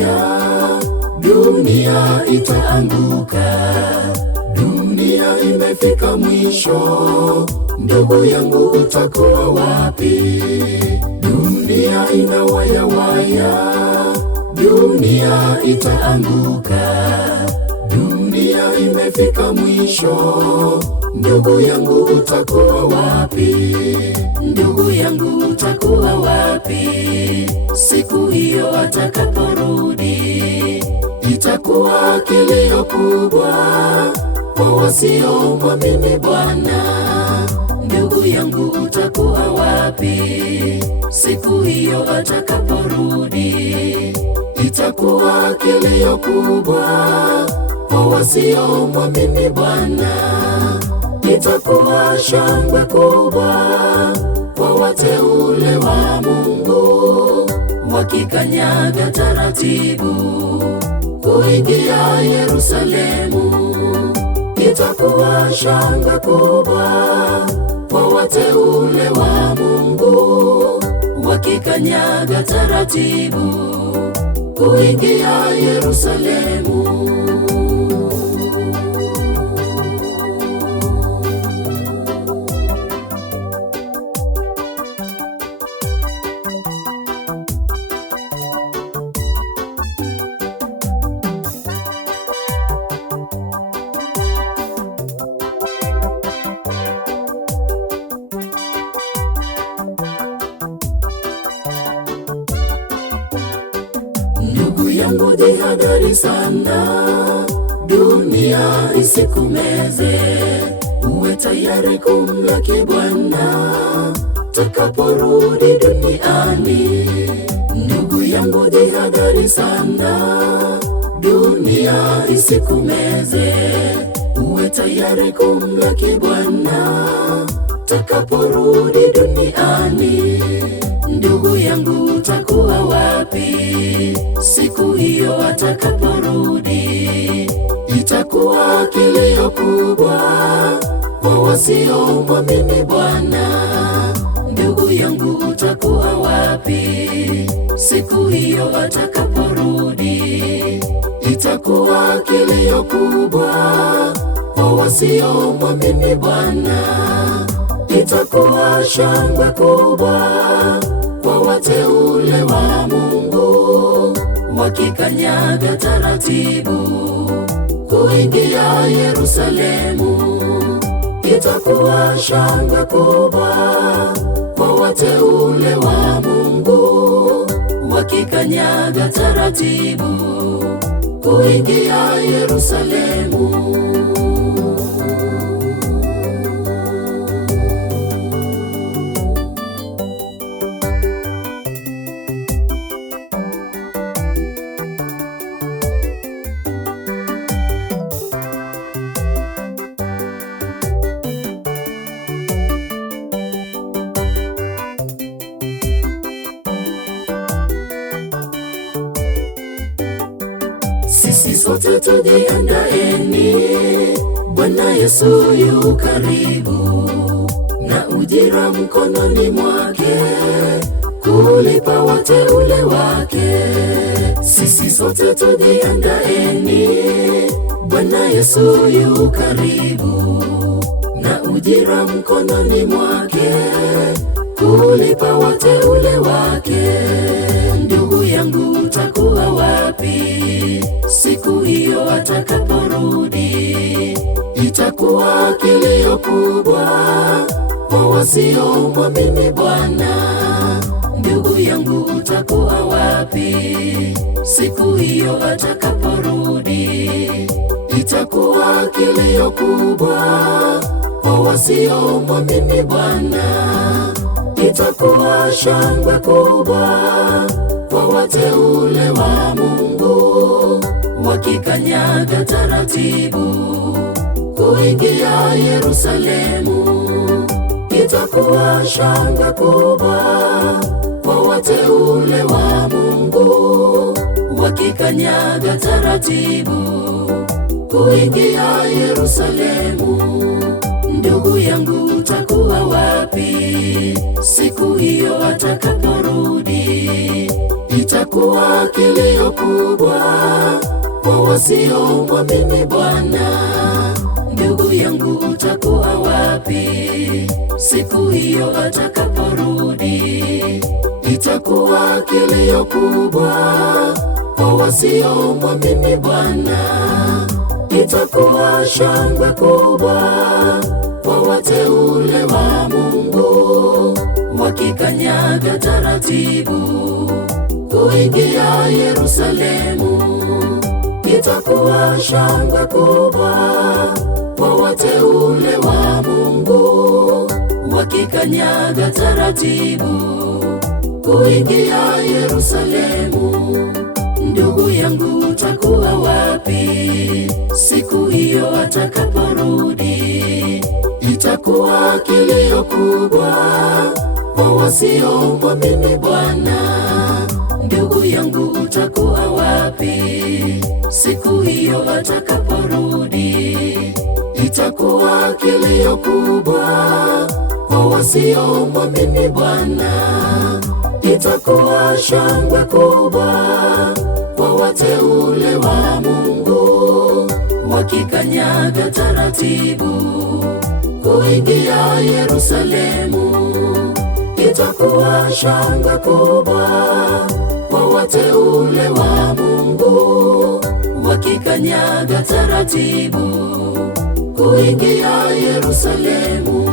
waya, dunia itaanguka. Dunia imefika mwisho, ndugu yangu utakuwa wapi? Dunia ina waya waya, dunia itaanguka. Dunia imefika mwisho, ndugu yangu utakuwa wapi? Ndugu yangu utakuwa wapi? Siku hiyo atakaporudi, itakuwa kilio kubwa kwa wasiomwamini Bwana. Ndugu yangu utakuwa wapi? Siku hiyo atakaporudi, itakuwa kilio kubwa kwa wasiomwamini Bwana. Itakuwa shangwe kubwa kwa wateule wa Mungu, wakikanyaga taratibu kuingia Yerusalemu. Itakuwa shangwe kubwa kwa wateule wa Mungu, wakikanyaga taratibu kuingia Yerusalemu. Ndugu yangu jihadhari sana, dunia isikumeze. Uwe tayari kumlaki Bwana takaporudi duniani. Ndugu yangu jihadhari sana, dunia isikumeze. Uwe tayari kumlaki Bwana takaporudi duniani. Ndugu yangu utakuwa wapi siku hiyo atakaporudi? Itakuwa kilio kubwa kwa wasiomwamini Bwana. Ndugu yangu utakuwa wapi siku hiyo atakaporudi? Itakuwa kilio kubwa kwa wasiomwamini Bwana. Itakuwa shangwe kubwa kwa wateule wa Mungu, wakikanyaga taratibu kuingia Yerusalemu. Itakuwa shangwe kubwa kwa wateule wa Mungu, wakikanyaga taratibu kuingia Yerusalemu. Sisi sote tujiandaeni, Bwana Yesu yu karibu, na ujira mkononi mwake kulipa wateule wake. Sisi sote tujiandaeni, Bwana Yesu yu karibu, na ujira mkononi mwake kulipa wateule wake. Ndugu yangu utakuwa wapi siku hiyo atakaporudi? Itakuwa kilio kubwa kwa wasiomwamini Bwana. Ndugu yangu utakuwa wapi siku hiyo atakaporudi? Itakuwa kilio kubwa kwa wasiomwamini Bwana. Itakuwa shangwe kubwa kwa wateule wa Mungu, wakikanyaga taratibu kuingia Yerusalemu. Itakuwa shangwe kubwa kwa wateule wa Mungu, wakikanyaga taratibu kuingia Yerusalemu. Ndugu yangu utakuwa wapi siku hiyo atakaporudi? itakuwa kilio kubwa kwa wasiomwamini Bwana. Ndugu yangu, utakuwa wapi siku hiyo atakaporudi? Itakuwa kilio kubwa kwa wasiomwamini Bwana. Itakuwa shangwe kubwa kwa wateule wa Mungu, wakikanyaga taratibu kuingia Yerusalemu. Itakuwa shangwe kubwa kwa wateule wa Mungu, wakikanyaga taratibu kuingia Yerusalemu. Ndugu yangu, utakuwa wapi siku hiyo atakaporudi? Itakuwa kilio kubwa kwa wasiomwamini Bwana. Ndugu yangu, utakuwa wapi siku hiyo atakaporudi? Itakuwa kilio kubwa kwa wasiomwamini Bwana. Itakuwa shangwe kubwa kwa wateule wa Mungu, wakikanyaga taratibu kuingia Yerusalemu. Itakuwa shangwe kubwa kwa wateule wa Mungu, wakikanyaga taratibu kuingia Yerusalemu.